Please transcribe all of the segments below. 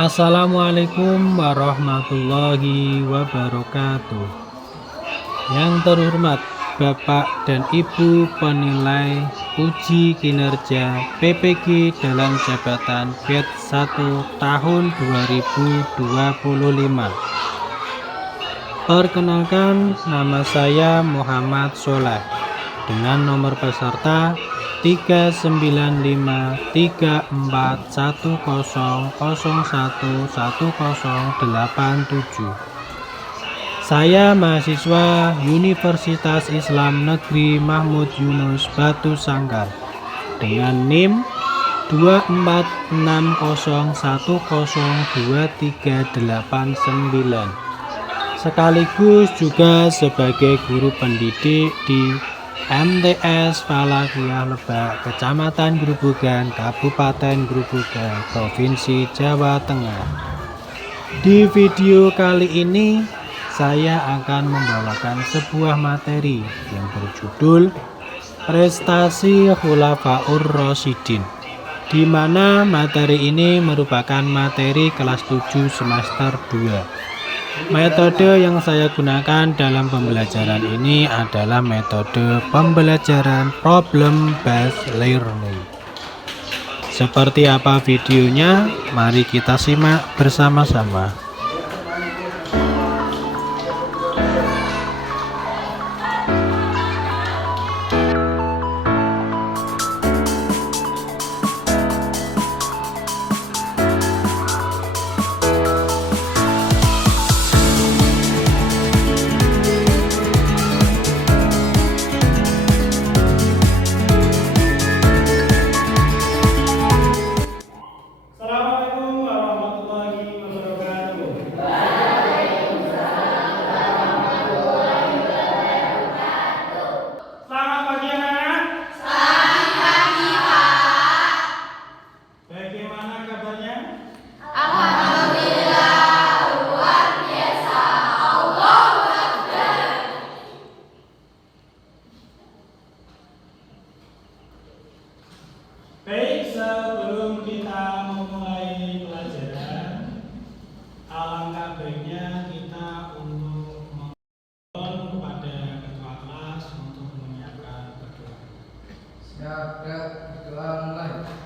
Assalamualaikum warahmatullahi wabarakatuh. Yang terhormat Bapak dan Ibu penilai uji kinerja PPG dalam jabatan batch 1 tahun 2025. Perkenalkan, nama saya Muhammad Soleh dengan nomor peserta 3953410011087. Saya mahasiswa Universitas Islam Negeri Mahmud Yunus Batu Sangkar dengan NIM 24601023899, sekaligus juga sebagai guru pendidik di MTS Falakiyah Lebak, Kecamatan Grobogan, Kabupaten Grobogan, Provinsi Jawa Tengah. Di video kali ini saya akan membawakan sebuah materi yang berjudul Prestasi Khulafaur Rasyidin, di mana materi ini merupakan materi kelas 7 semester 2. Metode yang saya gunakan dalam pembelajaran ini adalah metode pembelajaran problem based learning. Seperti apa videonya? Mari kita simak bersama-sama. Assalamualaikum warahmatullahi wabarakatuh. Selamat pagi anak-anak. Selamat pagi Pak. Bagaimana kabarnya? Alhamdulillah, luar biasa. Allahu Akbar. Baik, sebelum kita memulai pelajaran, alangkah baiknya kita untuk memohon kepada ketua kelas untuk menyiapkan berdoa. Siap, berdoa mulai.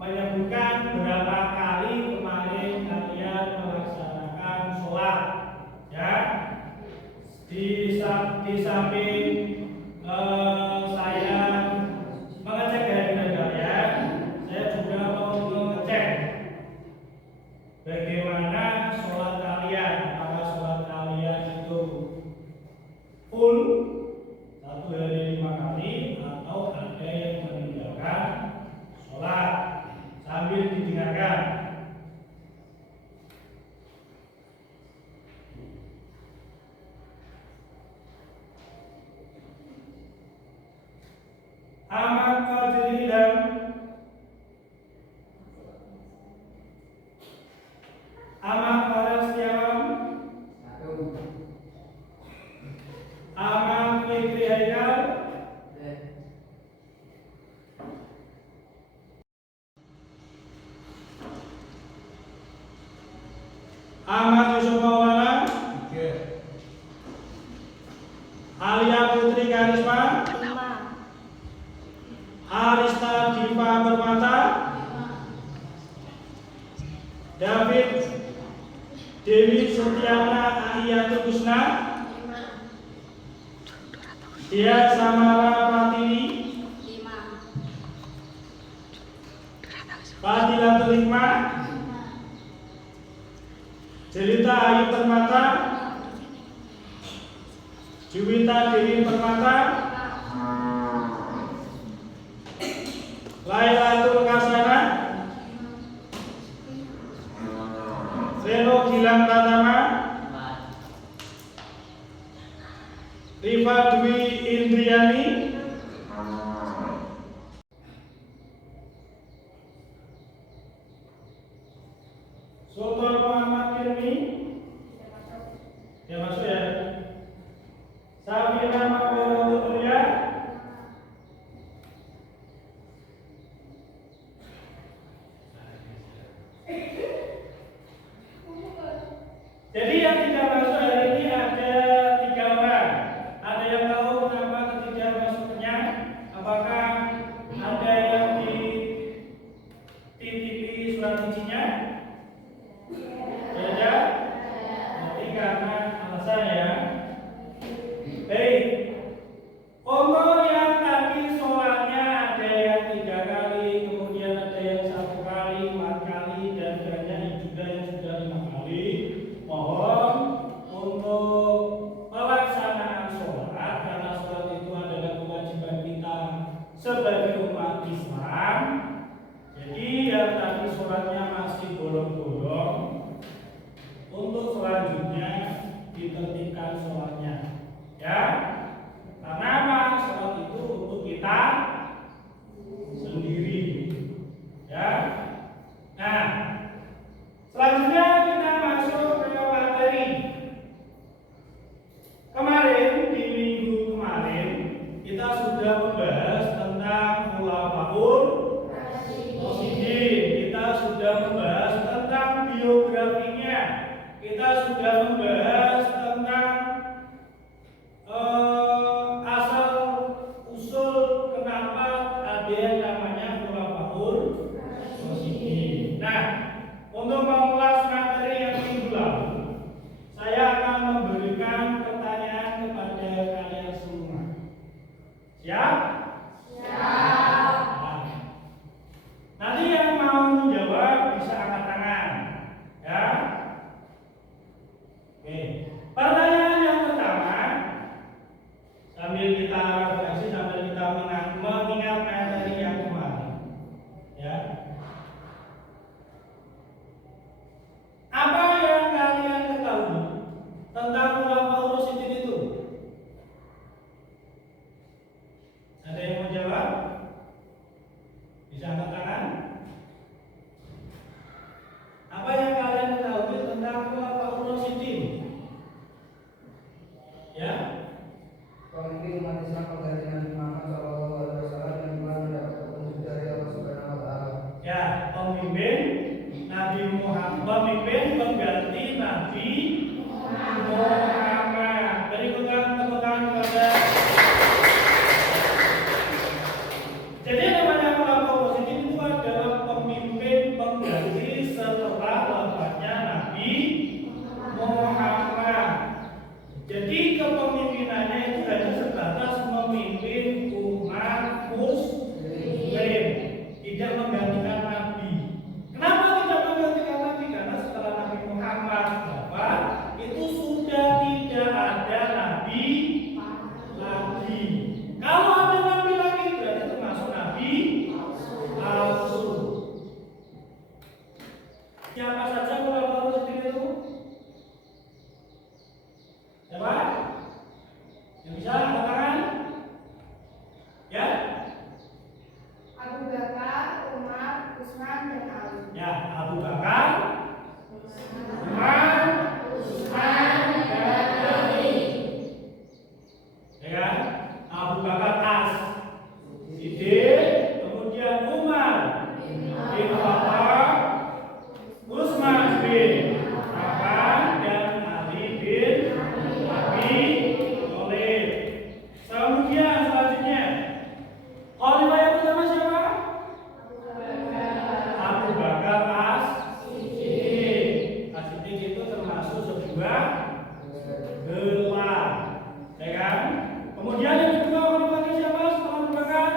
menyebutkan berapa kali kemarin kalian melaksanakan sholat, ya. Di samping saya mengecek kehadiran kalian, saya juga mau mengecek bagaimana sholat kalian. Apakah sholat kalian itu full 1 hari 5 kali atau ada yang meninggalkan sholat. Sambil didengarkan. Ahmad Fadli Ilham, Ahmad Farah Setiawan, 1. Ahmad Fikri Haikal, Ahmad Yusuf Maulana, 3. Alia Putri Karisma, 5. Arista Diva Permata, David Dewi Setiana Ahiyatul Husna, Dia Samara Pratini, 5. Fadilatul Hikmah, Jelita Ayu Permata, Juwita Dewi Permata, Lailatul Kasana, Reno Gilang Pratama, Rifa Dwi Indriani, Sultan Muhammad Kirmi, ya masuk ya. Safina Mawelatul Mulia, jadi yang tidak masuk hari ini ada 3 orang. Ada yang tahu kenapa ketiga masuknya? Apakah ada yang dititipi surat izinnya? Ada? Berarti karena alasan ya. Baik. Untuk yang tadi sholatnya ada yang 3 kali, kemudian ada yang 1 kali, 4 kali, dan banyak juga yang sudah 5 kali. Mohon untuk pelaksanaan sholat, karena sholat itu adalah kewajiban kita sebagai umat Islam. Jadi yang tadi sholatnya masih bolong-bolong, untuk selanjutnya ditertibkan sholatnya, ya. Karena apa? Sholat itu untuk kita sendiri, ya. Nah, selanjutnya kita masuk ke materi. Kemarin di minggu kemarin kita sudah membahas tentang khulafaur rasyidin. Kita sudah membahas tentang biografinya. Kita sudah membahas tentang asal usul kenapa ada yang namanya khulafaur rasyidin. Nah, untuk mengulas materi yang minggu lalu, saya akan memberikan pertanyaan kepada kalian semua. Siap? Siap. Nah, nanti yang mau menjawab bisa angkat tangan, ya. Oke. Pertanyaan yang pertama, sambil kita refleksi, sambil kita mengingat materi yang kemarin, ya. Apa yang kalian ketahui tentang khulafaur rasyidin itu? Ada yang mau jawab? Bisa angkat tangan. Apa yang kalian ketahui tentang khulafaur rasyidin? Ya. Pemimpin umat Islam pengganti Nabi Muhammad SAW yang dimana mendapat petunjuk dari Allah Subhanahu Wa Taala. Ya, pemimpin Nabi Muhammad, pemimpin pengganti Nabi Muhammad. Berikan tepuk tangan kepada. Jadi namanya khulafaur rasyidin Ya, Abu Bakar, Umar, Utsman, dan Ali. Ya kan? Abu Bakar As Siddiq, kemudian Umar bin Khattab, Utsman bin Affan, dan Ali bin Abi Thalib. Kemudian selanjutnya khalifah yang pertama siapa? Abu Bakar As-Siddiq. As-Siddiq itu termasuk sebuah gelar, ya kan? Kemudian yang kedua khalifahnya siapa setelah Abu Bakar?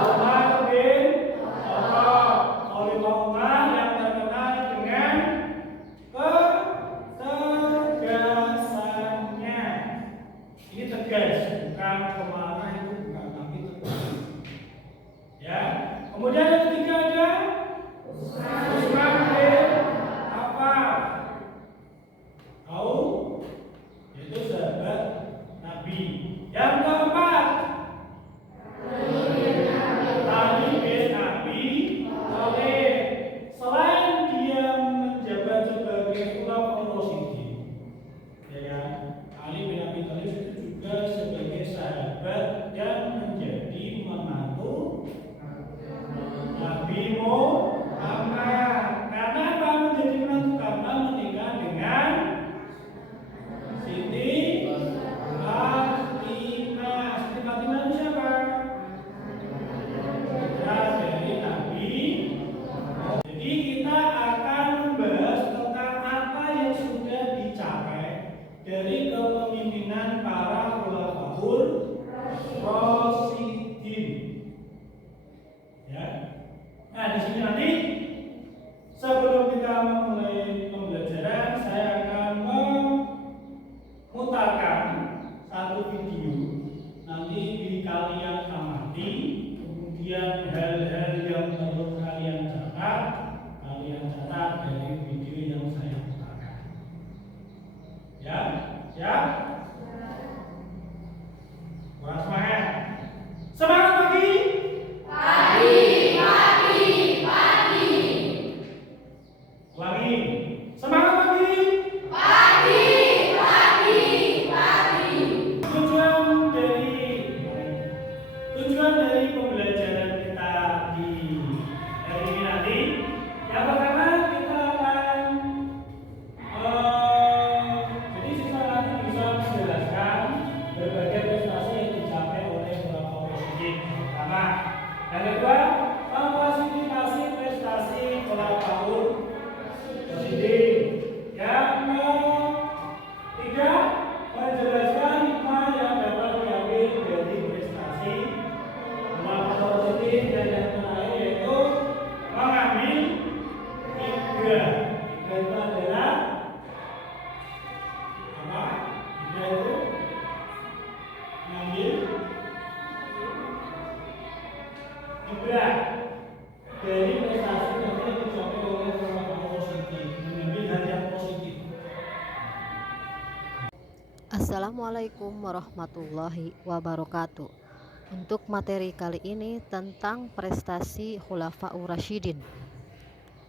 Umar bin Khattab. Khalifah Umar yang terkenal dengan ketegasannya. Ini tegas, bukan pemarah, itu bukan, tapi tegas. Ya. Kemudian yang ketiga ada Utsman bin Affan. Tahu? Itu sahabat Nabi. Yang keempat Ali bin Abi Thalib. Selain dia menjabat sebagai Khulafaur Rasyidin, ya kan? Ali bin Abi Thalib itu juga sebagai sahabat dan menjadi menantu Nabi Muhammad. Karena apa menjadi menantu? Karena menikah dengan Siti Fatimah. Siti Fatimah itu siapa? Putra dari Nabi. Jadi kita akan membahas tentang apa yang sudah dicapai dari kepemimpinan para Khulafaur Rasyidin. Ya. Nah, di sini nanti sebelum kita memulai pembelajaran, saya akan memutarkan satu video. Nanti kalian amati, kemudian hal-hal yang perlu kalian catat dari video yang saya putarkan. Ya, siap? Kurang semangat. Semangat pagi. Ulangi. Semangat pagi. Tujuan dari pembelajaran kita di hari ini nanti, yang pertama kita akan jadi siswa nanti bisa menjelaskan berbagai prestasi yang dicapai oleh Khulafaur Rasyidin. Pertama, yang kedua, memklasifikasi prestasi Khulafaur Rasyidin. Yang ketiga, menjelaskan hikmah yang dapat diambil dari prestasi Khulafaur Rasyidin. Dan yang terakhir yaitu mengambil ibrah. Ibrah itu adalah apa? Ibrah itu mengambil ibrah dari prestasi yang telah dicapai oleh Khulafaur Rasyidin, mengambil hal yang positif. Assalamualaikum warahmatullahi wabarakatuh. Untuk materi kali ini tentang prestasi Khulafaur Rasyidin.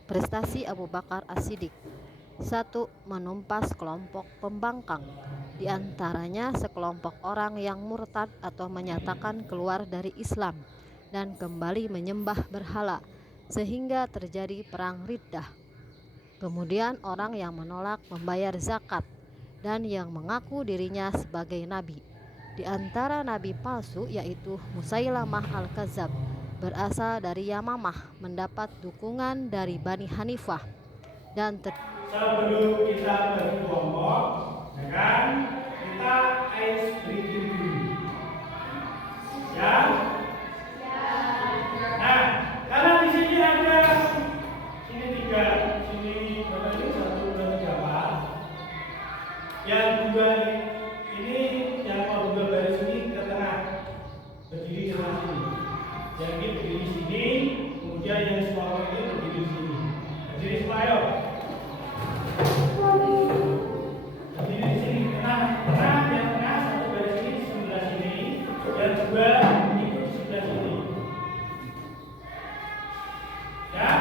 Prestasi Abu Bakar As-Siddiq. 1. Menumpas kelompok pembangkang, di antaranya sekelompok orang yang murtad atau menyatakan keluar dari Islam dan kembali menyembah berhala sehingga terjadi perang Riddah. Kemudian orang yang menolak membayar zakat dan yang mengaku dirinya sebagai nabi. Di antara nabi palsu yaitu Musailamah Al-Kadzab, berasal dari Yamamah, mendapat dukungan dari Bani Hanifah dan Sebelum kita berkelompok, ya kan, kita ice breaking dulu. Ya. Nah, karena di sini ada sini 3, sini berapa ini 1, 2, 3, 4. Yang 2 ini yang kalau 2 baris ini ke tengah, berdiri di tengah sini. Yang ini berdiri di sini, kemudian yang separuh ini berdiri di sini. Berdiri semua, ayo. Berdiri di sini, tengah, yang tengah 1 baris ini di sebelah sini, dan 2 ikut di sebelah sini. Ya.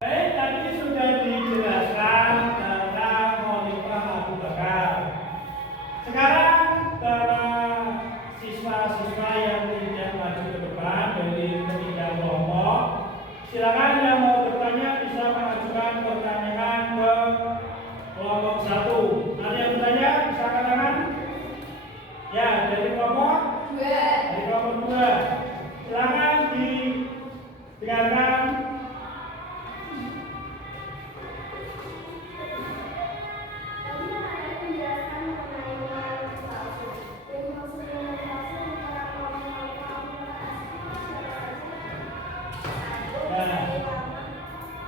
Baik, tadi sudah dijelaskan tentang Khalifah Abu Bakar. Sekarang para siswa-siswa yang tidak maju ke depan dari ketiga kelompok, silakan yang mau bertanya bisa mengajukan pertanyaan ke kelompok 1. Ada yang bertanya? Bisa angkat tangan. Ya, dari kelompok 2. Silakan didengarkan.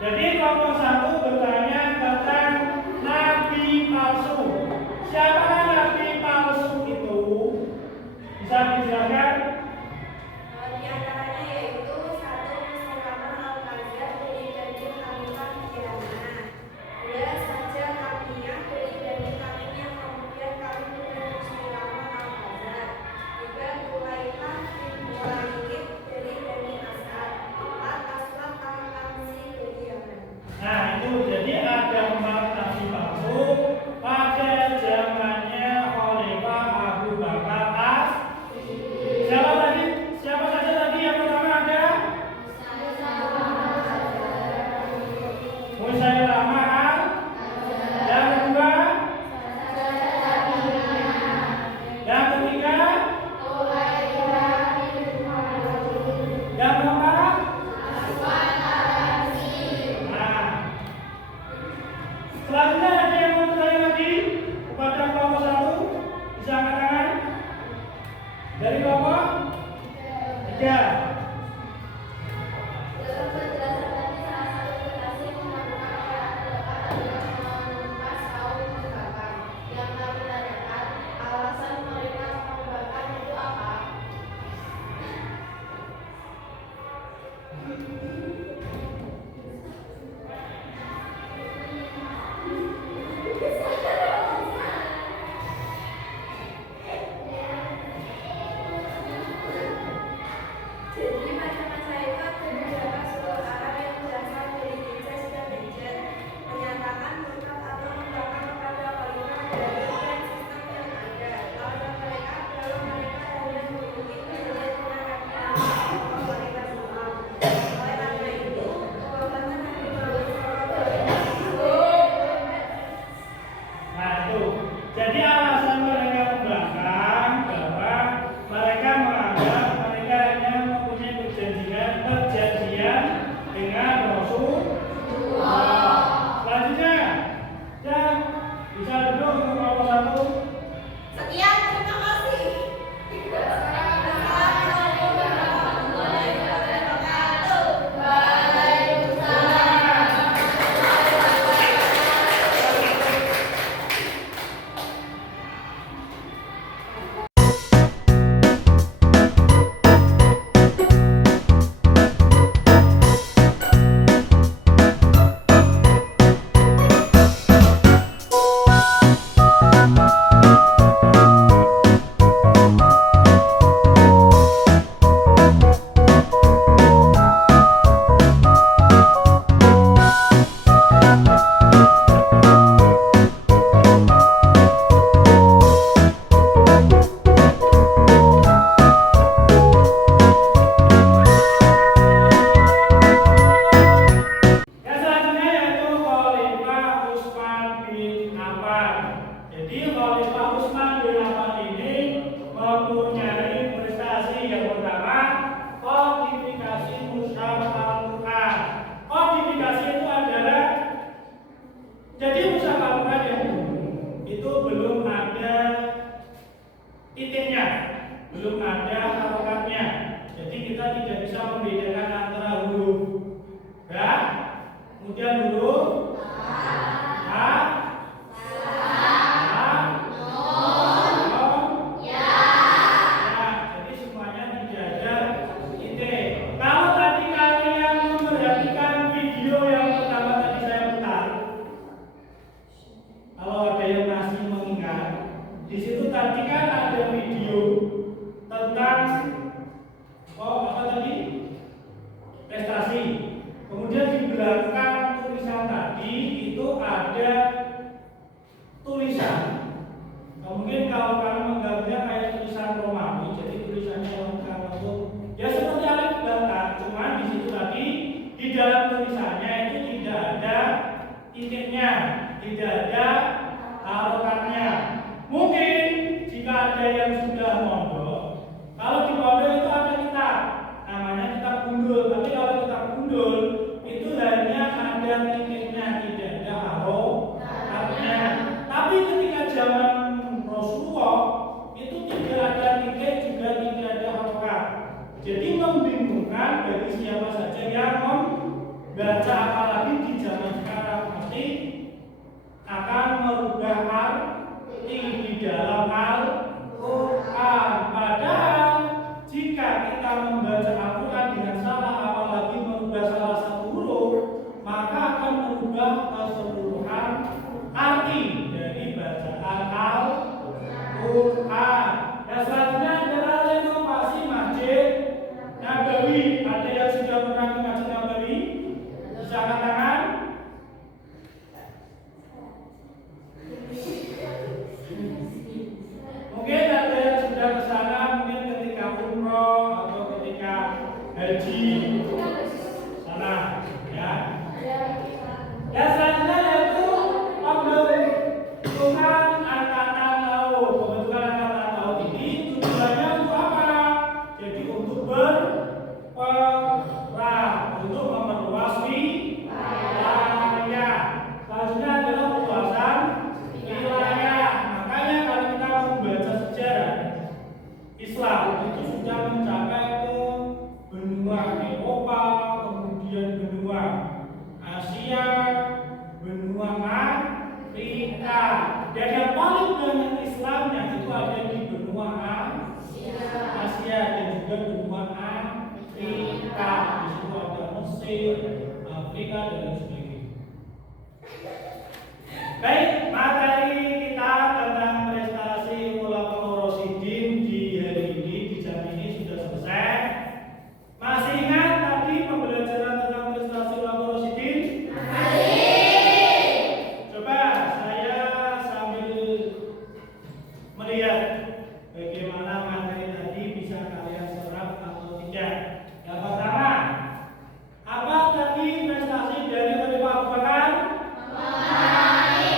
Jadi kelompok 1 bertanya tentang nabi palsu. Siapa nabi palsu itu? Bisa dijelaskan? Di antaranya yaitu 1. Musailamah al-Kadzdzab dari janji Khalifah Kiamat. 2. Sajjah Hamiyah dari janji Khalif yang kemudian kawin dengan Musailamah al-Kadzdzab. 3. Tulaikah bin Khuwailid dari Bani Asad. 4. Aswad al-Ansi dari Yaman. Nah, itu jadi ada 4 nabi palsu pada zamannya Khalifah Abu Bakar Siapa tadi? Siapa saja tadi yang pertama ada? Musailamah al. Yang kedua? Yang ketiga? Yang keempat? Nah, selanjutnya ada yang mau bertanya lagi kepada kelompok 1? Bisa angkat tangan. Dari kelompok 3. Dalam penjelasan tadi salah satu kekasih melakukan adalah menumpas kaum membakar. Yang kami tanyakan, alasan mereka membakar itu apa? kemudian huruf A, ya. Jadi semuanya tidak ada titik. Kalau tadi kalian memperhatikan video yang pertama tadi saya putar, kalau ada yang masih mengingat, di situ tadi kan ada video tentang apa tadi? Prestasi. Kemudian di belakang tulisan tadi itu ada tulisan. Mungkin kalau kalian menganggapnya kayak tulisan Romawi, jadi tulisannya lengkap untuk ya seperti alif belakang. Cuman di situ tadi di dalam tulisannya itu tidak ada titiknya, tidak ada harokatnya. Mungkin jika ada yang sudah mondok, kalau di mondok itu ada kitab, namanya kitab gundul. Tapi kalau kitab gundul itu hanya ada titiknya, tidak ada harokatnya. Tapi ketika zaman Rasulullah itu tidak ada titik, juga tidak ada harokat. Jadi membingungkan bagi siapa saja yang membaca, apalagi di zaman sekarang pasti akan merubah arti di dalam Al-Quran. Padahal jika kita membaca Al-Quran dengan salah, apalagi merubah salah satu huruf, maka akan merubah keseluruhan arti dari bacaan Al-Quran. Dan selanjutnya adalah renovasi Masjid Nabawi. Ada yang sudah pernah ke Masjid Nabawi? Bisa angkat tangan? Mungkin ada yang sudah ke sana, mungkin ketika umroh atau ketika haji sana, ya. Dan selanjutnya yaitu pembentukan angkatan laut. Pembentukan angkatan laut ini tujuannya untuk apa? Jadi untuk berperang, untuk memperluas wilayah. Selanjutnya adalah perluasan wilayah. Makanya kalau kita membaca sejarah Islam itu sudah mencapai ke benua Eropa, kemudian benua Asia, benua Afrika. Dan yang paling banyak Islamnya itu ada di benua Asia dan juga benua Afrika. Di situ ada Mesir, Afrika dan lain sebagainya. Baik, materi kita tentang prestasi Khulafaur Rasyidin di hari ini, di jam ini sudah selesai. Masih ingat tadi pembelajaran tentang prestasi Khulafaur Rasyidin? Coba saya sambil melihat bagaimana materi tadi bisa kalian serap atau tidak. Yang pertama, apa tadi prestasi dari Khalifah Abu Bakar? Memerangi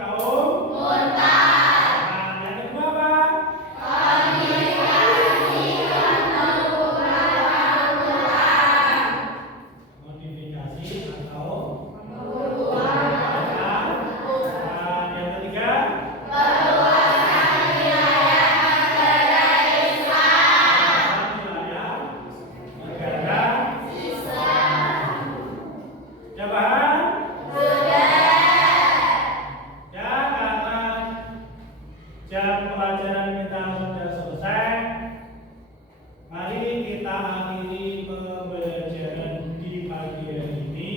kaum murtad. Nah, yang kedua apa? Modifikasi atau perubahan. Nah, yang ketiga? Wilayah negara Jabahan. Dan karena jam pelajaran kita sudah selesai, mari kita akhiri pembelajaran di pagi hari ini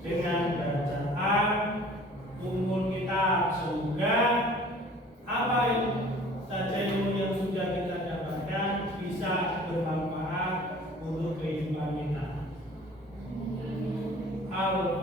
dengan bacaan umum kitab. Semoga apa yang saja ilmu yang sudah kita dapatkan bisa bermanfaat untuk kehidupan kita. Al